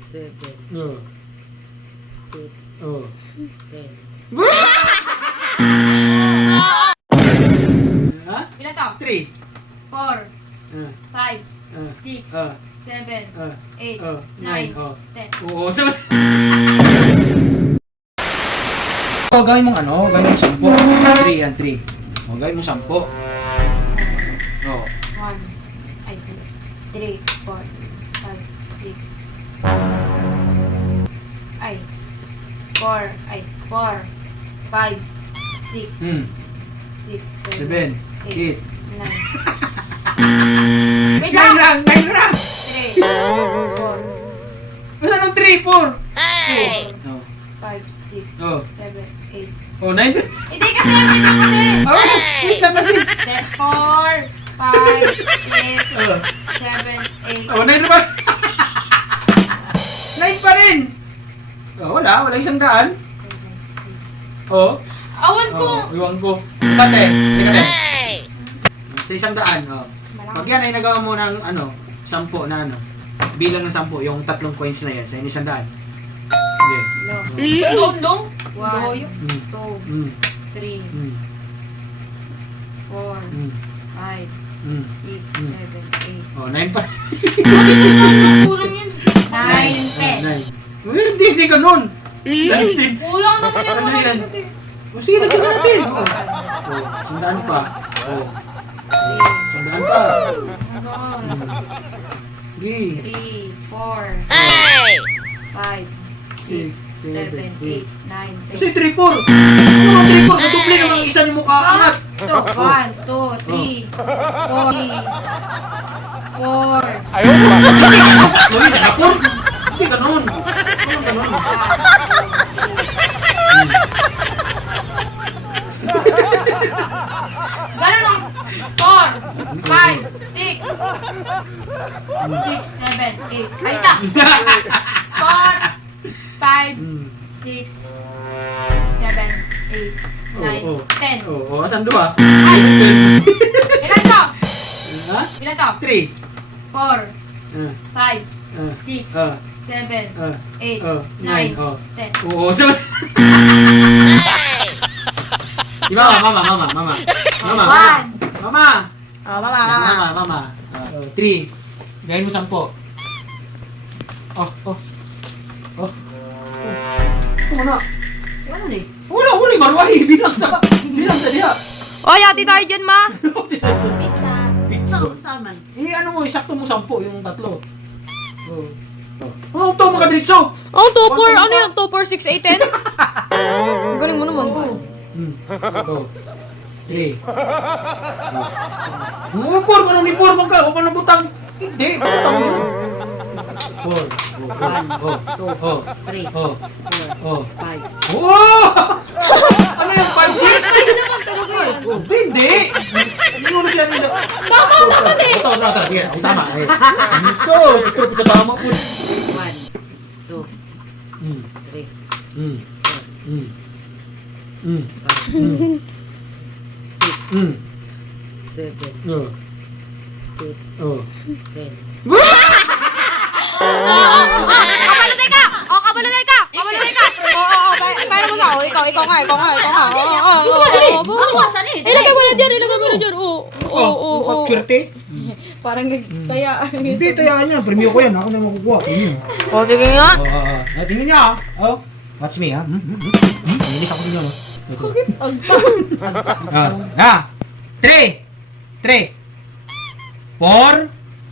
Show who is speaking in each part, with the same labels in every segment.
Speaker 1: 7,
Speaker 2: Oh.
Speaker 1: 8,
Speaker 2: Oh.
Speaker 1: 10.
Speaker 2: Ha?
Speaker 3: Ilan to?
Speaker 2: 3.
Speaker 3: 4,
Speaker 2: Ah.
Speaker 3: 5,
Speaker 2: Ah.
Speaker 3: 6,
Speaker 2: Ah.
Speaker 3: 7,
Speaker 2: Ah.
Speaker 3: 8,
Speaker 2: Oh.
Speaker 3: 9,
Speaker 2: 9. Oh.
Speaker 3: 10.
Speaker 2: Oo. So, oh, gawin mong ano? Gawin mong 10. 3 yan, 3. Oh, gawin mong 10. Oh.
Speaker 3: 1, 3, 4, 5, 6, 4, 5, 6,
Speaker 2: Hmm.
Speaker 3: 6,
Speaker 2: 7, 8.
Speaker 3: 9. Wait
Speaker 2: 9
Speaker 3: lang!
Speaker 2: lang! 9 lang!
Speaker 3: 3, 4,
Speaker 2: Wala nang 3, 4.
Speaker 3: 4,
Speaker 2: Oh.
Speaker 3: 5, 6,
Speaker 2: Oh.
Speaker 3: 7, 8.
Speaker 2: Oh, 9.
Speaker 3: Hindi kasi, hindi kasi.
Speaker 2: Oh, wait lang kasi.
Speaker 3: 4, 5, 6,
Speaker 2: Oh.
Speaker 3: 7, 8.
Speaker 2: Oh, 9 na ba? 9 pa rin. Oh, wala isang daan. Oh.
Speaker 3: Awan ko!
Speaker 2: Oh, iwan ko. Kate, kate. Sa isang daan, oh. Pag yan ay nagawa mo ng ano, 10 na ano. Bilang ng 10, yung 3 coins na yan sa isang daan. Okay.
Speaker 3: Long?
Speaker 1: 1, 2,
Speaker 2: Mm.
Speaker 1: 3,
Speaker 2: Mm.
Speaker 1: 4,
Speaker 2: Mm.
Speaker 1: 5,
Speaker 2: Mm.
Speaker 1: 6,
Speaker 2: Mm.
Speaker 1: 7, 8,
Speaker 2: Oh, 9 pa.
Speaker 3: Kulang yun.
Speaker 1: 9, 10.
Speaker 2: 9. Hindi ganun. 19.
Speaker 3: Kulang naman yan.
Speaker 2: Ano
Speaker 3: Wala
Speaker 2: yan?
Speaker 3: naman eh.
Speaker 2: O sige, lagyan natin. Oh. Oh, sandaan pa. Oh. Sandaan pa. 3,
Speaker 1: 3, 4, 5, 6, 7, 8, 9, 10.
Speaker 2: Kasi 3, 4. Ano mga 3, 4? Kaduble naman isa ni mukha angat.
Speaker 1: 1, 2, 3, 4, 4,
Speaker 2: Uy, na 4. Hindi ganun. Ano ganun?
Speaker 3: Ganun lang. 4, 5, 6, 7, 8. Halika. 4, 5,
Speaker 2: Mm.
Speaker 3: 6, 7, 8, 9,
Speaker 2: Oh,
Speaker 3: 10.
Speaker 2: oh. Oh, asan doon?
Speaker 3: Ay! Ilan to?
Speaker 2: Ha?
Speaker 3: Ilan to?
Speaker 2: 3.
Speaker 3: 4, 5, 6,
Speaker 2: 6.
Speaker 3: 7, 8,
Speaker 2: 9.
Speaker 3: 9, 10.
Speaker 2: Oo, so... Di mama. Mama.
Speaker 1: Oh, mama.
Speaker 2: Mama. 3. Gawin mo 10. Oh. Ano?
Speaker 1: Ano ni?
Speaker 2: Wala, huli, marwahi. Bilang sa diha.
Speaker 3: Oy, hati tayo dyan, ma.
Speaker 1: Pizza.
Speaker 2: Pizza.
Speaker 1: Saan man?
Speaker 2: Ano mo, isakto mo 10, yung 3. Oh, ito mga diretso.
Speaker 3: Oh, 2, 4, ano yun? 2, 4, 6, 8, 10? Ang galing mo naman.
Speaker 2: Ito. 3. Oh, 4. Anong may 4? Huwag ka nang butang. Hindi, butang yun. 4.
Speaker 1: 2, 3, 4, 5.
Speaker 2: Oh! Ano yung 5, 6?
Speaker 3: naman talaga yun.
Speaker 2: Oh, hindi! Hindi mo na siya nila.
Speaker 3: Tama naman eh.
Speaker 2: Ito, sige. Tama. So, ito sa tama po.
Speaker 1: 1, 2, 3, 7, 8, 10.
Speaker 3: Kabalutay ka! Oh, kabalutay ka! Oo. Paano mo na? Ikaw nga. Oo.
Speaker 1: Asan eh?
Speaker 3: Ilagay mo na dyan. Oo.
Speaker 2: Swerte?
Speaker 3: Parang nagtaya.
Speaker 2: Hindi, tayaan niya. Premium ko yan. Ako na makukuha. Premium.
Speaker 3: Oh, sige nga.
Speaker 2: Tingnan niya. Oh. Watch me, ha? Nilis ako sa inyo, no? Ah. 3. 4.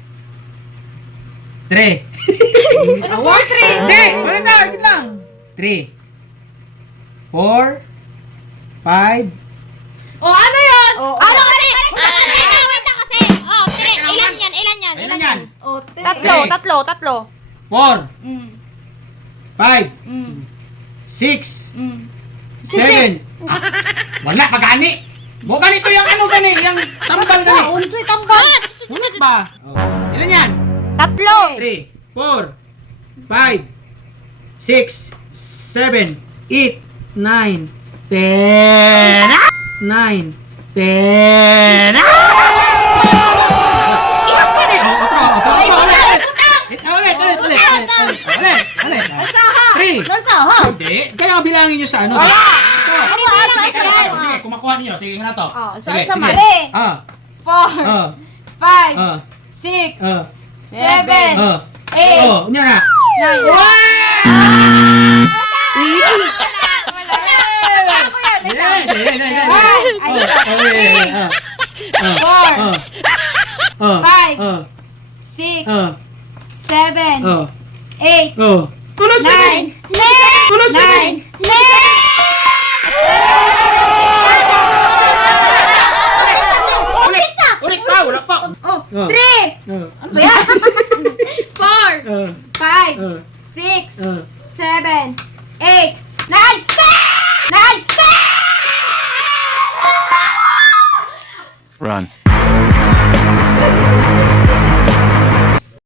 Speaker 2: 3.
Speaker 3: Ano 4, 3?
Speaker 2: Hindi! Wala na! Wait lang! 3. 4. 5.
Speaker 3: Oh, ano yun?
Speaker 4: Ano kasi? Wait lang kasi. Oh, tre. Ilan yan?
Speaker 2: Ilan yan?
Speaker 3: Tatlo.
Speaker 2: 4.
Speaker 3: Mm.
Speaker 2: 5.
Speaker 3: Mm.
Speaker 2: 6.
Speaker 3: Mm.
Speaker 2: 7. Wala, pagani! Mo ganito yung ano gani, yung tambal gani.
Speaker 1: Untoy tambal.
Speaker 2: Unat ba? Ilan yan?
Speaker 3: Tatlo.
Speaker 2: 3, 4, 5, 6, 7, 8, 9, 10. 9, 10. Iyak pa din! Ulit! Alin?
Speaker 3: Saha!
Speaker 2: 3.
Speaker 3: Saha!
Speaker 2: Hindi. Kaya bilangin nyo sa ano.
Speaker 3: Ano ba?
Speaker 2: Sige, kumakuha ninyo. Sige, nga na to.
Speaker 3: Oh,
Speaker 2: Sige,
Speaker 3: sa
Speaker 2: sige.
Speaker 3: mali. 4,
Speaker 2: Ah.
Speaker 3: 5,
Speaker 2: Ah.
Speaker 3: 6,
Speaker 2: Ah.
Speaker 3: 7,
Speaker 2: Ah.
Speaker 3: 8,
Speaker 2: Oh, nya na.
Speaker 3: 9.
Speaker 2: Oh.
Speaker 3: 6,
Speaker 2: Oh.
Speaker 3: 7,
Speaker 2: Oh.
Speaker 3: 8,
Speaker 2: Oh. Tulog sa
Speaker 3: 9,
Speaker 2: Tulog sa
Speaker 3: 9,
Speaker 2: Ulit. Ulit pa, wala pa.
Speaker 3: oh,
Speaker 2: Oh.
Speaker 3: 3,
Speaker 2: Oh.
Speaker 3: ano ba yan? 4,
Speaker 2: Oh.
Speaker 3: 5,
Speaker 2: Oh.
Speaker 3: 6,
Speaker 2: Oh.
Speaker 3: 7, 8, 9, 9,
Speaker 5: Run.